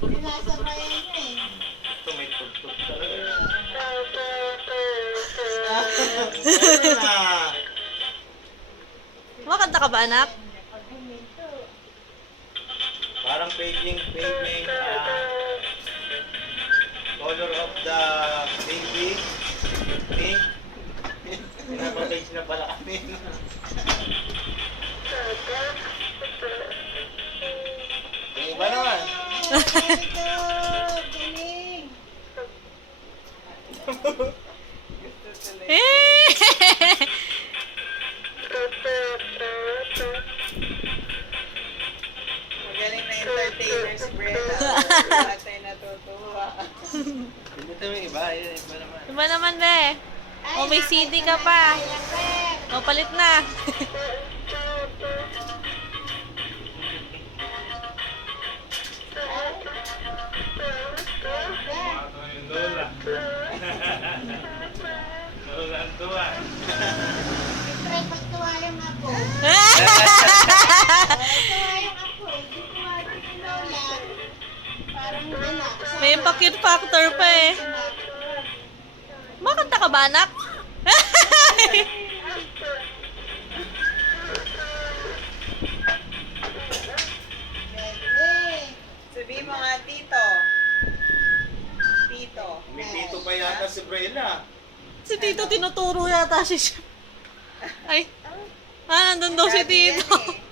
Sinasabayan niya eh. Ito may tugtog talaga. Kumakanta ka ba, anak? Parang paging color of the baby pink. Pinapapage na pala kami. Yung iba naman. Very good! Galing! Magaling na entertainer si Brenda. Lahat tayo natutuwa. Hindi ito yung iba. Yung iba naman. Diba naman, be? O, may CD ka pa. O, palit na. Yung Lola. Lola ang tuwa. Siyempre, pag tuwa yung ako. Tuwa yung ako. Hindi tuwa rin si Lola. Parang anak. May pa-cute factor pa eh. Kumakanta ka ba, anak? Galing! Sabihin mo nga, Tito. Tito. May tito pa yata si Brenda. Si Tito tinuturo yata siya. Ay. Ah, nandun daw si Sabi yan Tito. eh.